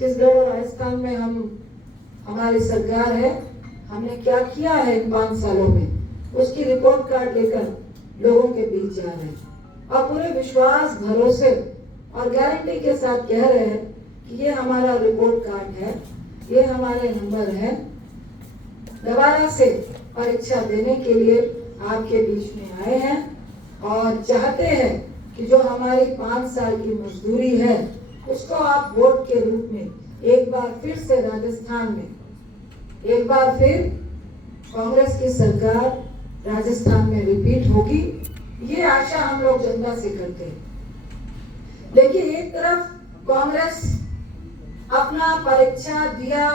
छत्तीसगढ़ और राजस्थान में हमारी सरकार है, हमने क्या किया है इन 5 सालों में, उसकी रिपोर्ट कार्ड लेकर लोगों के बीच जा रहे हैं और पूरे विश्वास, भरोसे और गारंटी के साथ कह रहे हैं कि ये हमारा रिपोर्ट कार्ड है, ये हमारे नंबर है। दोबारा से परीक्षा देने के लिए आपके बीच में आए हैं और चाहते हैं कि जो हमारी 5 साल की मजदूरी है उसको आप वोट के रूप में एक बार फिर से राजस्थान में, एक बार फिर कांग्रेस की सरकार राजस्थान में रिपीट होगी, ये आशा हम लोग जनता से करते हैं। देखिए, एक तरफ कांग्रेस अपना परीक्षा दिया,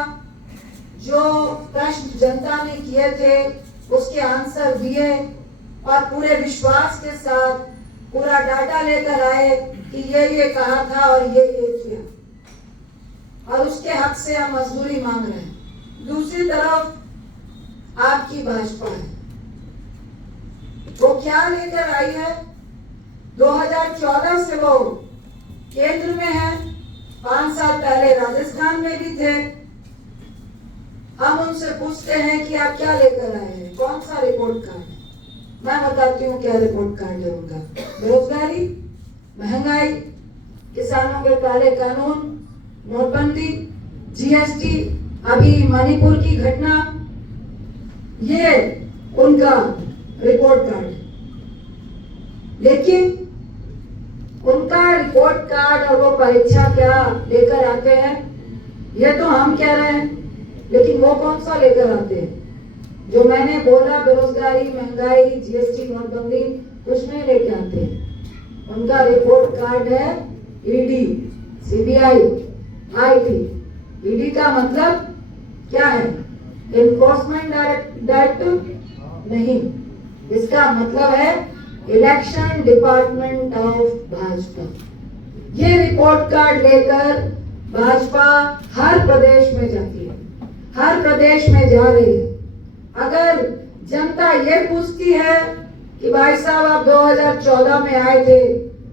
जो प्रश्न जनता ने किए थे उसके आंसर दिए और पूरे विश्वास के साथ पूरा डाटा लेकर आए कि ये कहा था और ये किया और उसके हक से हम मजदूरी मांग रहे हैं। दूसरी तरफ आपकी भाजपा है, वो क्या लेकर आई है? 2014 से वो केंद्र में है, 5 साल पहले राजस्थान में भी थे। हम उनसे पूछते हैं कि आप क्या लेकर आए हैं, कौन सा रिपोर्ट कार्ड है? मैं बताती हूँ क्या रिपोर्ट कार्ड है उनका। बेरोजगारी, महंगाई, किसानों के काले कानून, नोटबंदी, जीएसटी, अभी मणिपुर की घटना, ये उनका रिपोर्ट कार्ड है। लेकिन उनका रिपोर्ट कार्ड और वो परीक्षा क्या लेकर आते हैं, ये तो हम कह रहे हैं, लेकिन वो कौन सा लेकर आते हैं? जो मैंने बोला, बेरोजगारी, महंगाई, जीएसटी, नोटबंदी, कुछ नहीं लेके आते हैं। उनका रिपोर्ट कार्ड है ईडी, सीबीआई, आईटी। ईडी का मतलब क्या है? एनफोर्समेंट डायरेक्टर नहीं, इसका मतलब है इलेक्शन डिपार्टमेंट ऑफ भाजपा। ये रिपोर्ट कार्ड लेकर भाजपा हर प्रदेश में जाती है, हर प्रदेश में जा रही है। अगर जनता ये पूछती है कि भाई साहब आप 2014 में आए थे,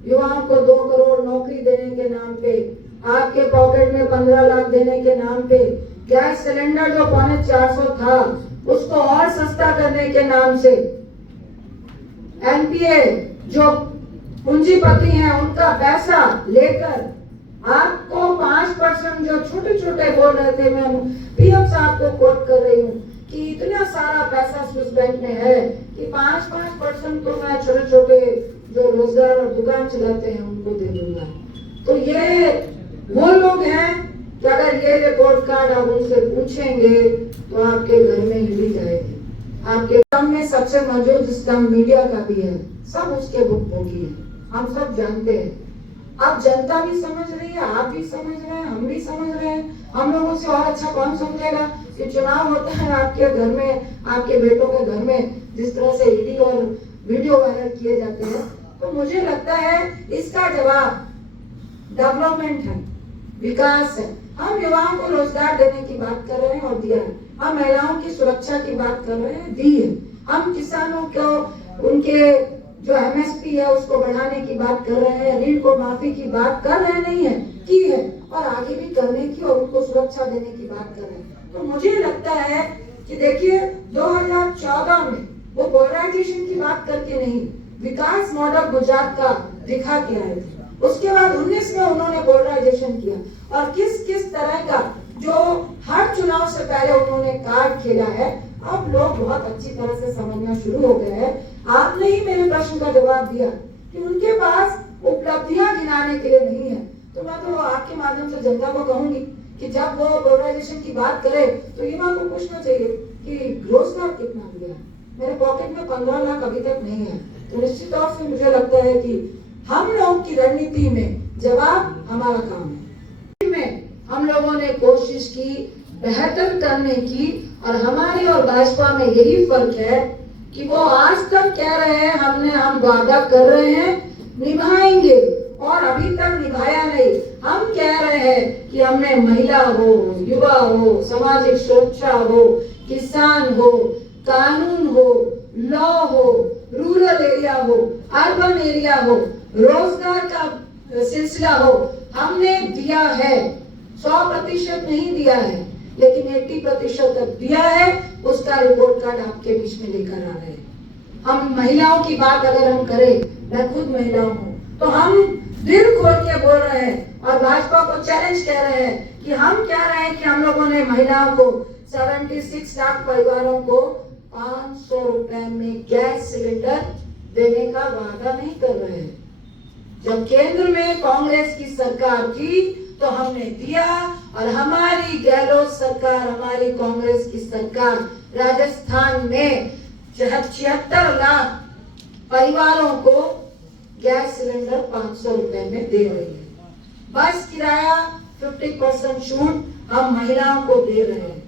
युवाओं को 2 करोड़ नौकरी देने के नाम पे, आपके पॉकेट में 15 लाख देने के नाम पे, गैस सिलेंडर जो 450 था उसको और सस्ता करने के नाम से, एनपीए जो पूंजीपति हैं उनका पैसा लेकर आपको 5% जो छोटे छोटे बोल रहे थे, मैं पीएम साहब को कोट कर रही हूँ कि इतना सारा पैसा स्विस बैंक में है कि 5% तो मैं छोटे छोटे जो रोजगार और दुकान चलाते हैं उनको दे दूंगा। तो ये वो लोग हैं कि अगर ये रिपोर्ट कार्ड आप उनसे पूछेंगे तो आपके घर में हिली जाएगी। आपके काम में सबसे मौजूद स्तंभ मीडिया का भी है, सब उसके भुगतोगी है, हम सब जानते हैं। अब जनता भी समझ रही है, आप भी समझ रहे हैं, हम भी समझ रहे हैं। हम लोगों से और अच्छा कौन समझेगा कि चुनाव होता है आपके घर में, आपके बेटों के घर में, जिस तरह से ईडी और वीडियो वायरल किए जाते हैं। तो मुझे लगता है इसका जवाब डेवलपमेंट है, विकास है। हम युवाओं को रोजगार देने की बात कर रहे हैं और दिया है, हम महिलाओं की सुरक्षा की बात कर रहे हैं, दी है। हम किसानों को उनके जो एमएसपी है उसको बढ़ाने की बात कर रहे हैं, ऋण को माफी की बात कर रहे नहीं है, की है और आगे भी करने की और उनको सुरक्षा देने की बात कर रहे हैं। तो मुझे लगता है कि देखिए 2014 में वो पोलराइजेशन की बात करके नहीं, विकास मॉडल गुजरात का दिखा के आए थे। उसके बाद 19 में उन्होंने पोलराइजेशन किया और किस किस तरह का जो हर चुनाव से पहले उन्होंने कार्ड खेला है, अब लोग बहुत अच्छी तरह से समझना शुरू हो गए हैं। आपने ही मेरे प्रश्न का जवाब दिया कि उनके पास उपलब्धियां गिनाने के लिए नहीं है। तो मैं तो आपके माध्यम से जनता को कहूंगी कि जब वो पोलराइजेशन की बात करे तो युवा को पूछना चाहिए कि रोजगार कितना दिया है। मेरे पॉकेट में 15 लाख अभी तक नहीं है। तो निश्चित तौर से मुझे लगता है कि हम लोग की रणनीति में जवाब हमारा काम है। में हम लोगों ने कोशिश की बेहतर करने की और हमारी और भाजपा में यही फर्क है कि वो आज तक कह रहे हैं हम वादा कर रहे हैं निभाएंगे और अभी तक निभाया नहीं। हम कह रहे हैं कि हमने महिला हो, युवा हो, सामाजिक सुरक्षा हो, किसान हो, कानून हो, लॉ हो, रूरल एरिया हो, अर्बन एरिया हो, रोजगार का सिलसिला हो, हमने दिया है। 100% नहीं दिया है, लेकिन 80% तक दिया है। उसका रिपोर्ट कार्ड आपके बीच में लेकर आ रहे हैं। हम महिलाओं की बात अगर हम करें, मैं खुद महिला हूँ, तो हम दिल खोल के बोल रहे हैं और भाजपा को चैलेंज कह रहे हैं कि हम कह रहे हैं कि हम लोगों ने महिलाओं को 76 लाख परिवारों को 500 रुपए में गैस सिलेंडर देने का वादा नहीं कर रहे हैं। जब केंद्र में कांग्रेस की सरकार थी तो हमने दिया, और हमारी गहलोत सरकार, हमारी कांग्रेस की सरकार राजस्थान में 76 लाख परिवारों को गैस सिलेंडर 500 रुपए में दे रही है। बस किराया 50% छूट हम महिलाओं को दे रहे हैं।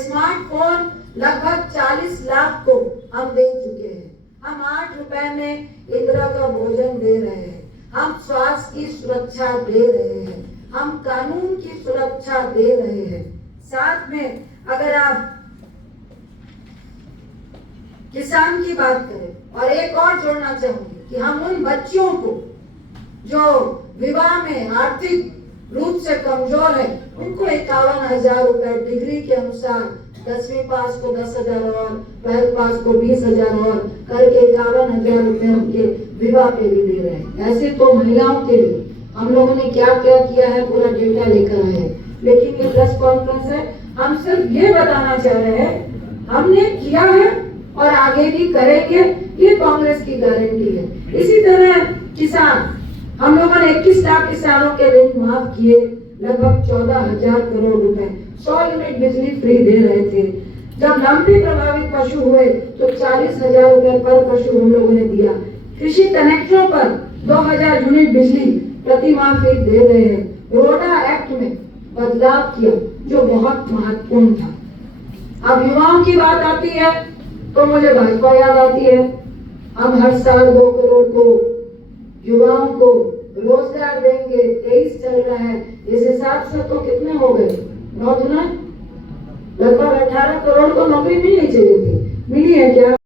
स्मार्टफोन लगभग 40 लाख को हम दे चुके हैं। हम 8 रुपए में इंदिरा का भोजन दे रहे हैं। हम स्वास्थ्य की सुरक्षा दे रहे हैं। हम कानून की सुरक्षा दे रहे हैं। साथ में अगर आप किसान की बात करें, और एक और जोड़ना चाहूंगी कि हम उन बच्चियों को जो विवाह में आर्थिक रूप से कमजोर है, उनको 51,000 रुपए डिग्री के अनुसार 10वीं पास को 10,000 और 12th पास को 20,000 और करके 51,000 रुपए उनके विवाह पे भी दे रहे हैं। ऐसे तो महिलाओं के लिए हम लोगों ने क्या क्या किया है पूरा डेटा लेकर आए हैं, लेकिन ये प्रेस कॉन्फ्रेंस है, हम सिर्फ ये बताना चाह रहे हैं हमने किया है और आगे भी करेंगे, ये कांग्रेस की गारंटी है। इसी तरह किसान, हम लोगों ने 21 लाख किसानों के ऋण माफ किए, लगभग 14,000 करोड़ रुपए, 100 यूनिट बिजली फ्री दे रहे थे। जब लंपी प्रभावित पशु हुए तो 40,000 रुपए पर पशु हम लोगों ने दिया। कृषि कनेक्टरों पर 2,000 यूनिट बिजली प्रति माह फ्री दे रहे हैं। रोडा एक्ट में बदलाव किया जो बहुत महत्वपूर्ण था। अब युवाओं की बात आती है तो मुझे भाजपा याद आती है। हम हर साल 2 करोड़ को युवाओं को रोजगार देंगे, 23 चल रहा है, इस हिसाब से तो कितने हो गए, 9 गुना, लगभग 18 करोड़ को नौकरी मिलनी चाहिए थी, मिली है क्या?